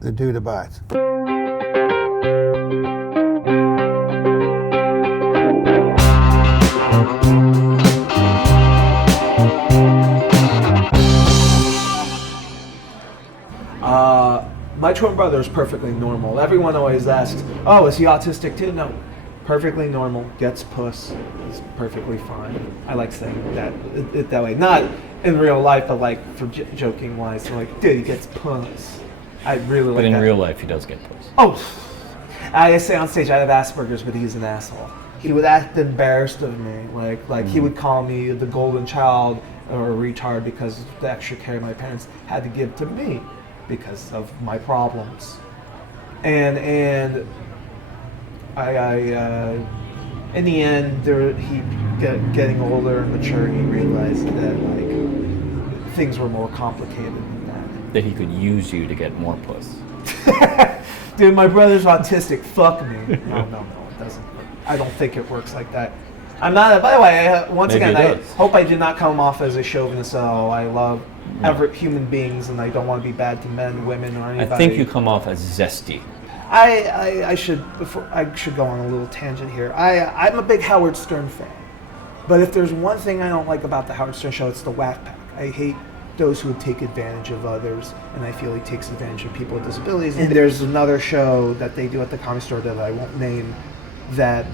the dude abides. My twin brother is perfectly normal. Everyone always asks, oh, is he autistic too? No, perfectly normal, gets puss, is perfectly fine. I like saying that way. Not in real life, but like for joking wise. So like, dude, he gets puss. I really like that. But in real life, he does get puss. Oh, I say on stage I have Asperger's, but he's an asshole. He would act embarrassed of me. Like he would call me the golden child or a retard because the extra care my parents had to give to me because of my problems. And I in the end, he getting older and mature, he realized that like things were more complicated than that. That he could use you to get more puss. Dude, my brother's autistic. Fuck me. No, it doesn't. I don't think it works like that. I'm not. By the way, once Maybe again, it I does. hope I did not come off as a chauvinist. Oh, I love human beings, and I don't want to be bad to men, women, or anybody. I think you come off as zesty. I should go on a little tangent here. I'm a big Howard Stern fan, but if there's one thing I don't like about the Howard Stern show, it's the whack pack. I hate those who would take advantage of others, and I feel he takes advantage of people with disabilities. And there's another show that they do at the Comedy Store that I won't name, that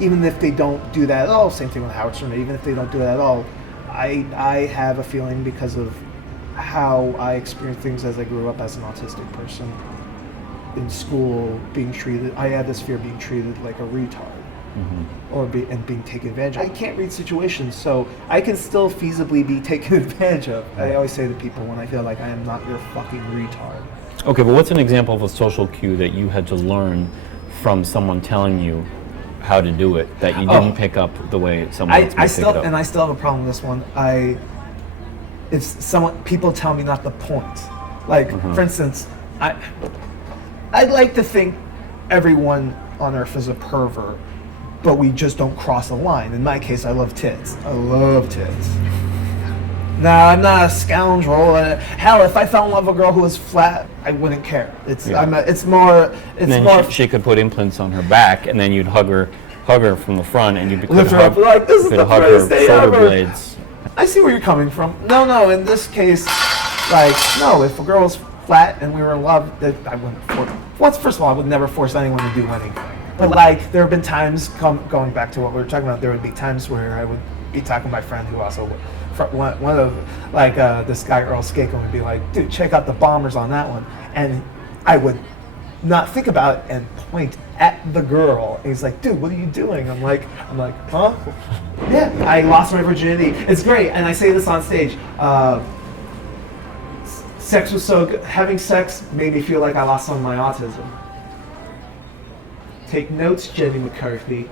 even if they don't do that at all, same thing with Howard Stern, even if they don't do it at all, I have a feeling because of how I experienced things as I grew up as an autistic person in school, I had this fear of being treated like a retard. Or being taken advantage of. I can't read situations, so I can still feasibly be taken advantage of. I always say to people when I feel like I am not your fucking retard. Okay, but what's an example of a social cue that you had to learn from someone telling you how to do it that you didn't pick up the way someone else might pick it up? And I still have a problem with this one. People tell me not to point. Like, for instance, I'd like to think everyone on Earth is a pervert, but we just don't cross a line. In my case, I love tits. I love tits. Now, I'm not a scoundrel. Hell, if I fell in love with a girl who was flat, I wouldn't care. She could put implants on her back, and then you'd hug her from the front, and you could lift her up like, this is the hug greatest day shoulder ever. blades. I see where you're coming from. No, in this case, like, no, if a girl was flat and we were in love, I wouldn't force. First of all, I would never force anyone to do anything. But like, there have been times, going back to what we were talking about, there would be times where I would be talking to my friend who also, one of, like, this guy Earl Skakel would be like, dude, check out the bombers on that one. And I would not think about it and point at the girl. And he's like, dude, what are you doing? I'm like, huh? Yeah, I lost my virginity. It's great. And I say this on stage. Sex was so good. Having sex made me feel like I lost some of my autism. Take notes, Jenny McCarthy.